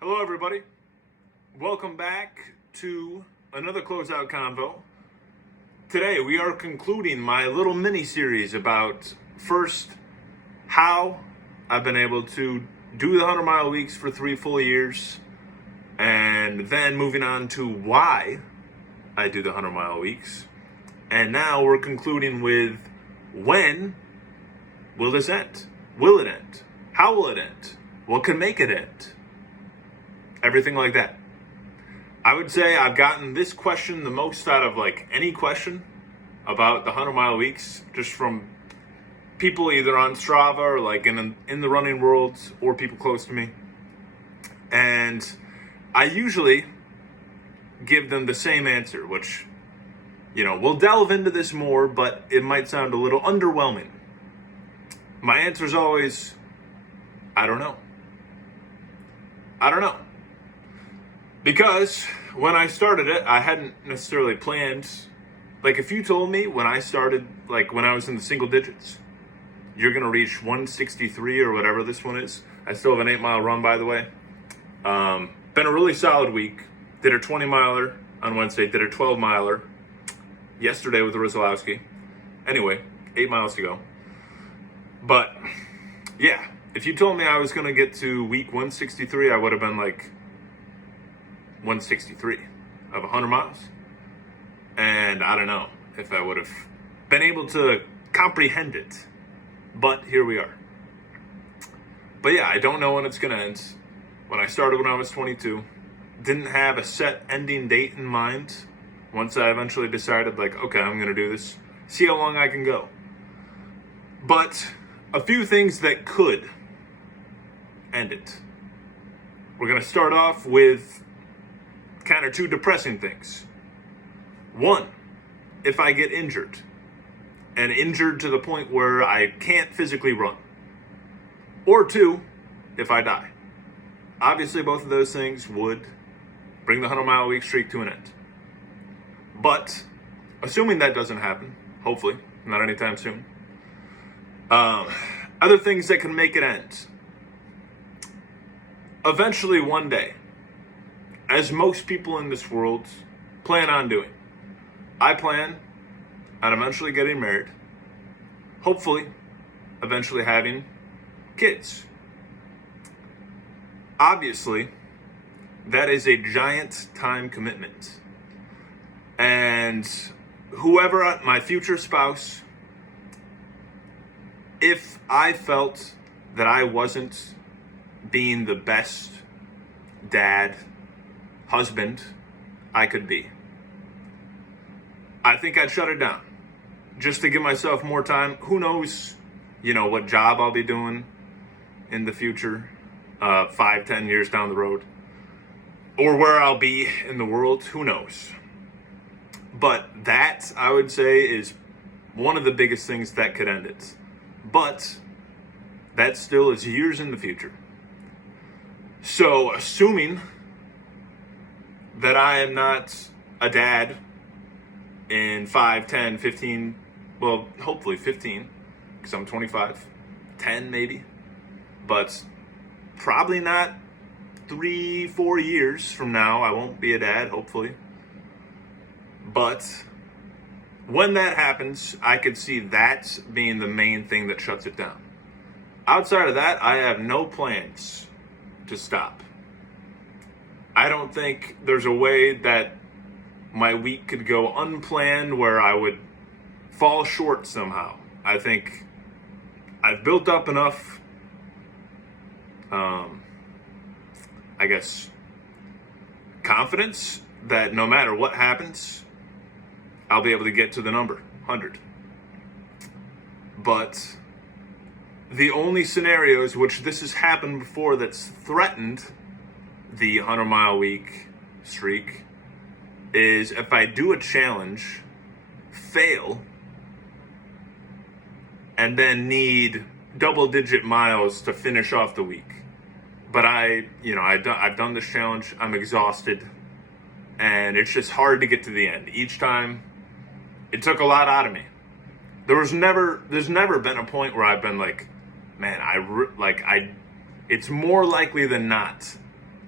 Hello, everybody. Welcome back to another closeout convo. Today, we are concluding my little mini series about first how I've been able to do the 100 mile weeks for 3 full years, and then moving on to why I do the 100 mile weeks. And now we're concluding with when will this end? Will it end? How will it end? What can make it end? Everything like that. I would say I've gotten this question the most out of any question about the 100 mile weeks, just from people either on Strava or in the running world or people close to me. And I usually give them the same answer, which, we'll delve into this more, but it might sound a little underwhelming. My answer is always, I don't know. I don't know. Because when I started it, I hadn't necessarily planned. If you told me when I started, when I was in the single digits, you're going to reach 163 or whatever this one is. I still have an 8 mile run, by the way. Been a really solid week. Did a 20 miler on Wednesday. Did a 12 miler yesterday with Rizalowski. Anyway, 8 miles to go. But yeah, if you told me I was going to get to week 163, I would have been 163 of 100 miles. And I don't know if I would have been able to comprehend it. But here we are. But yeah, I don't know when it's going to end. When I started when I was 22, didn't have a set ending date in mind. Once I eventually decided, okay, I'm going to do this, see how long I can go. But a few things that could end it. We're going to start off with kind of 2 depressing things. 1, if I get injured, and injured to the point where I can't physically run. Or 2, if I die. Obviously, both of those things would bring the 100 mile week streak to an end. But assuming that doesn't happen, hopefully, not anytime soon, other things that can make it end. Eventually, one day, as most people in this world plan on doing, I plan on eventually getting married, hopefully eventually having kids. Obviously, that is a giant time commitment. And whoever, my future spouse, if I felt that I wasn't being the best dad, husband I could be, I think I'd shut it down just to give myself more time. Who knows, what job I'll be doing in the future, 5-10 years down the road, or where I'll be in the world. Who knows? But that, I would say, is one of the biggest things that could end it. But that still is years in the future. So assuming that I am not a dad in 5, 10, 15, well, hopefully 15, because I'm 25, 10 maybe, but probably not 3-4 years from now, I won't be a dad, hopefully. But when that happens, I could see that being the main thing that shuts it down. Outside of that, I have no plans to stop. I don't think there's a way that my week could go unplanned where I would fall short somehow. I think I've built up enough, confidence that no matter what happens, I'll be able to get to the number 100. But the only scenarios which this has happened before that's threatened the 100 mile week streak is if I do a challenge, fail, and then need double-digit miles to finish off the week. But I've done this challenge. I'm exhausted, and it's just hard to get to the end. Each time, it took a lot out of me. There's never been a point where I've been like, man, it's more likely than not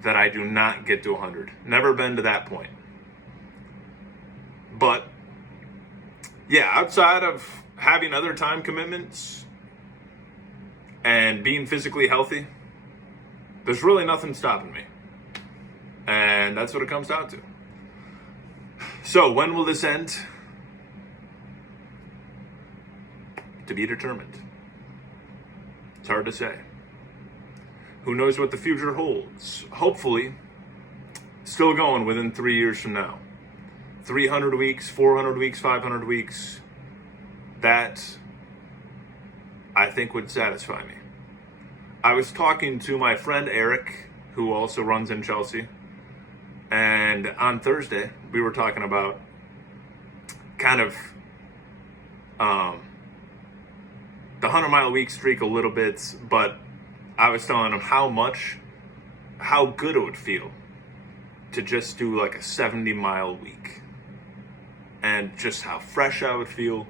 that I do not get to 100. Never been to that point. But yeah, outside of having other time commitments and being physically healthy, there's really nothing stopping me. And that's what it comes down to. So when will this end? To be determined. It's hard to say. Who knows what the future holds? Hopefully, still going within 3 years from now. 300 weeks, 400 weeks, 500 weeks. That, I think, would satisfy me. I was talking to my friend Eric, who also runs in Chelsea. And on Thursday, we were talking about kind of the 100-mile week streak a little bit, but I was telling him how good it would feel to just do like a 70-mile week. And just how fresh I would feel.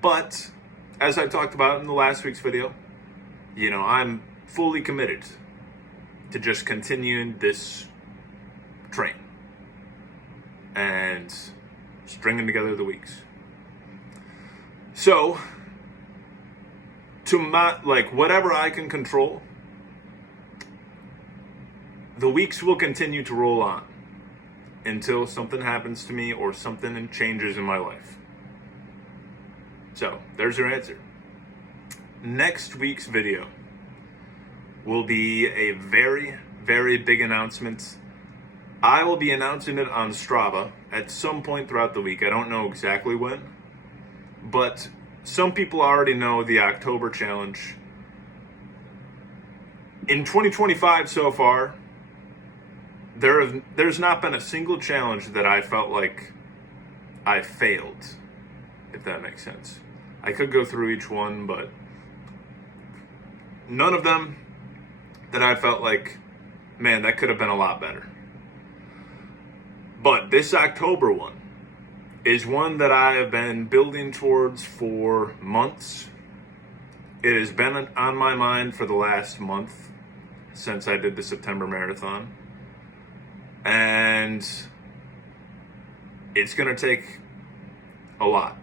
But, as I talked about in the last week's video, I'm fully committed to just continuing this train and stringing together the weeks. So, whatever I can control, the weeks will continue to roll on until something happens to me or something changes in my life. So, there's your answer. Next week's video will be a very, very big announcement. I will be announcing it on Strava at some point throughout the week. I don't know exactly when, but some people already know the October challenge. In 2025 so far, there's not been a single challenge that I felt like I failed, if that makes sense. I could go through each one, but none of them that I felt like, man, that could have been a lot better. But this October one is one that I have been building towards for months. It has been on my mind for the last month since I did the September marathon. And it's going to take a lot.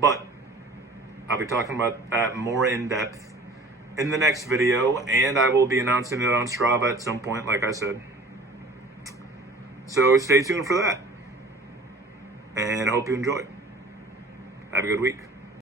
But I'll be talking about that more in depth in the next video, and I will be announcing it on Strava at some point, like I said. So stay tuned for that. And I hope you enjoy. Have a good week.